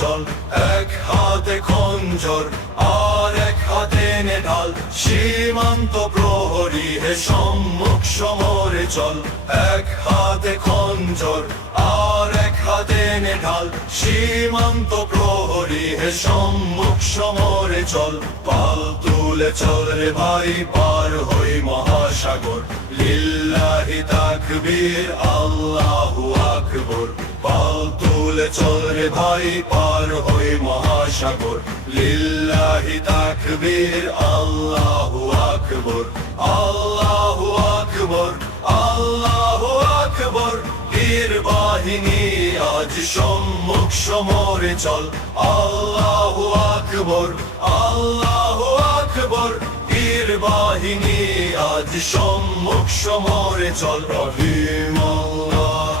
চল, এক হাতে খঞ্জর আর এক হাতে নেঢাল, সীমান্ত প্রহরী হে সম্মুখ সমরে চল, এক হাতে খঞ্জর আর এক হাতে নেঢাল, সীমান্ত প্রহরী হে সম্মুখ সমরে চল। পাল তুলে চল রে ভাই, পার হই মহাসাগর, লিল্লাহি তাকবীর আল্লাহু আকবার। পাল তুলে চল রে ভাই, পার হই মহাসাগর, লিল্লাহি তাকবীর আল্লাহু আকবার। আল্লাহু আকবার, আল্লাহু আকবার। বীর বাহিনী আজ সম্মুখ সমরে চল, আল্লাহু আকবার, আল্লাহু আকবার। বীর বাহিনী আজ সম্মুখ সমরে চল। রহিম আল্লাহ